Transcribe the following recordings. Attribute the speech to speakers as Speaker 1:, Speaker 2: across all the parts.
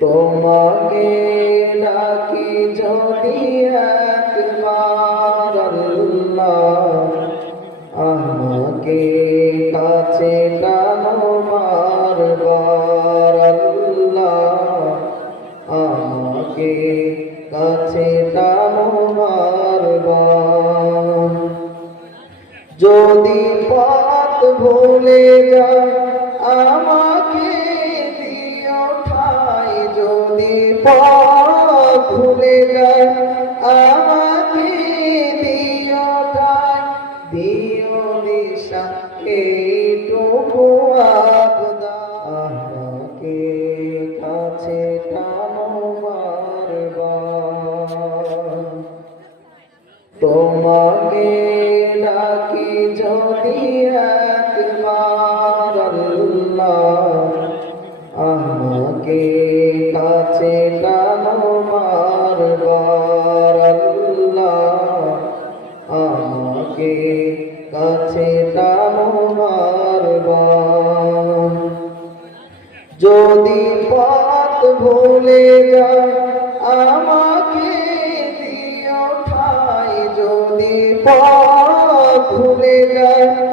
Speaker 1: তোমাকে ডাকি যদি একবার পথ ভুলে যায়। আমাকে দিও ঠাই, দিও দিশা এইটুকু আমাকে কাছে টানো বারবার তোমাকে ডাকি যদি আমাকে কাছে টানো বারবার যদি পথ ভুলে যায়, আমাকে দিও ঠাই। যদি পথ ভুলে যায়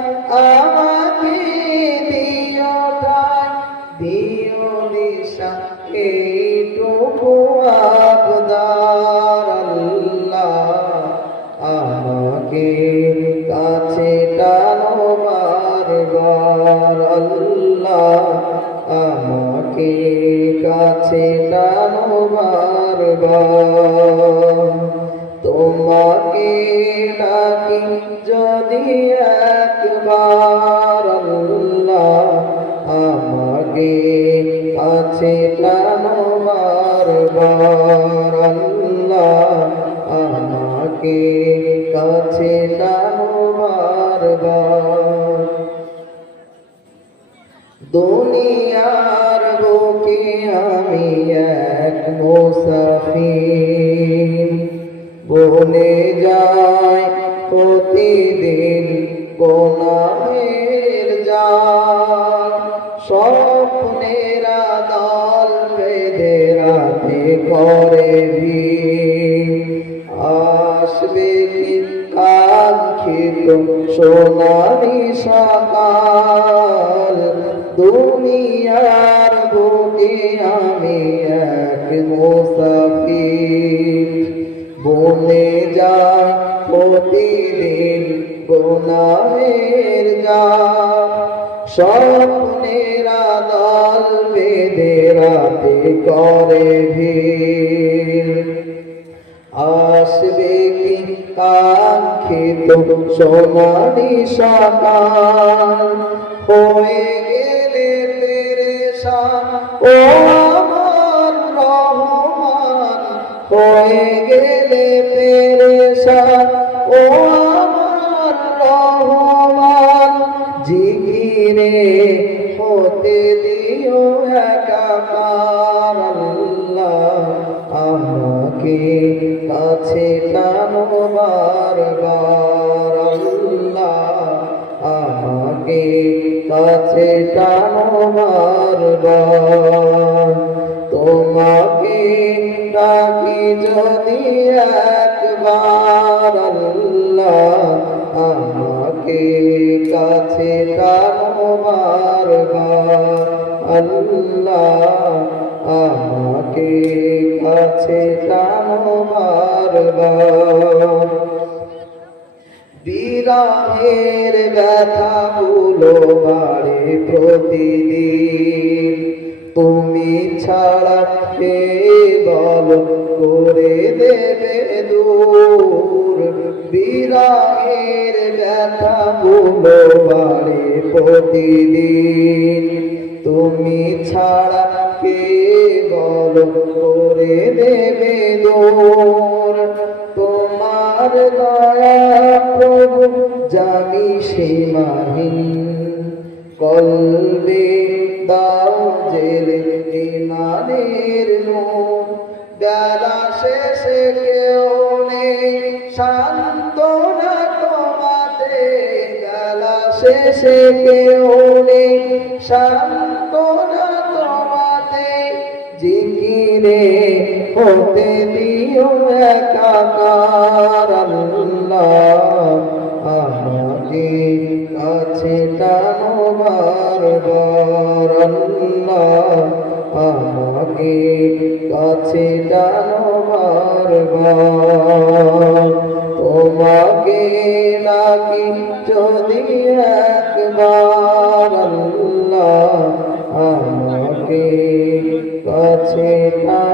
Speaker 1: কাছে টানো তোমাকে ডাকি যদি একবার আমাকে কাছে টানো আমাকে দুনিয়ার বুকে আমি এক মুসাফির। বনে যায় প্রতিদিন কোনামের যান স্বপ্নেরা সোনারি সকাল, দুনিয়ার বুকে আমি এক মুসাফির। বনে যায় প্রতিদিন গোনামের যা স্বপ্নেরা দল বেঁধে রাতে করে ভিড়। আসবে কি? কাঙ্ক্ষিত সোনালি সকাল। হয়ে গেলে পেরেশান, ও আমার রহমান। হয়ে গেলে পেরেশান, ও আমার রহমান। জিগিরে তোমাকে ডাকি যদি একবার আল্লাহ আমাকে কাছে টানো বারবার। আল্লাহ আমাকে কাছে টানো বারবার। বিরাহের ব্যথা গুলো বাড়ে প্রতিদিন। ছাড়া কে বল করে দেবে দূর? বিরাহের ব্যথা গুলো বাড়ে প্রতিদিন। তুমি ছাড়া কে বল করে দেবে দূর? তোমার দয়া প্রভু জামি সীমাহীন। কলবে দাও নূর বেলা শেষে কেউ নেই সান্ত্বনা তোমাতে। বেলা শেষে কেউ নেই সান্ত্বনা তোমাতে। জিকিরে হতে দিও একাকার আল্লাহ। কাছে টানো বারবার তোমাকে নাকি যদি একবার আল্লাহ আমাকে কাছে টানো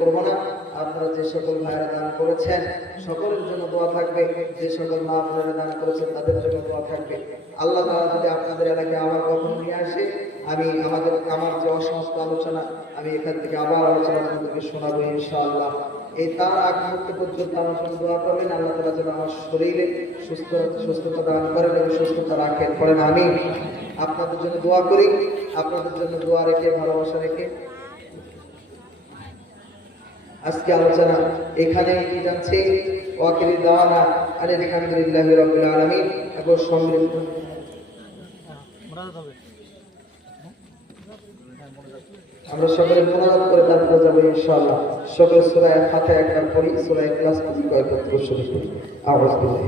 Speaker 1: করব না আপনারা যে সকল ভাইয়েরা দান করেছেন, সকলের জন্য দোয়া থাকবে। যে সকল মা আপনারা দান করেছেন, তাদের জন্য দোয়া থাকবে। আল্লাহ তাআলা যদি আপনাদের এলাকায় আবার কখনো নিয়ে আসে, আমি আমাদের, আমার যে অসমস্ত আলোচনা, আমি এখান থেকে আবার আলোচনা আপনাদেরকে শোনাবো ইনশাআল্লাহ। এই তার আগ মুহূর্ত পর্যন্ত আমার জন্য দোয়া করবেন। আল্লাহ তাআলা যেন আমার শরীরে সুস্থ, সুস্থতা দান করেন এবং সুস্থতা রাখেন। করেন আমি আপনাদের জন্য দোয়া করি, আপনাদের জন্য দোয়া রেখে, ভালোবাসা রেখে আজকে আলোচনা এখানে কি যাচ্ছে। ওয়াকিলি দাওয়ানা আলহামদুলিল্লাহ রাব্বিল আলামিন, এবং সমৃদ্ধ। আমরা সকলে মোনাজাত করে তারপরে যাব ইনশাআল্লাহ। সকলে সূরা ফাতিহা একবার পড়ি সূরা ইখলাস কয়েক শুরু করি। আওয়াজ দিলে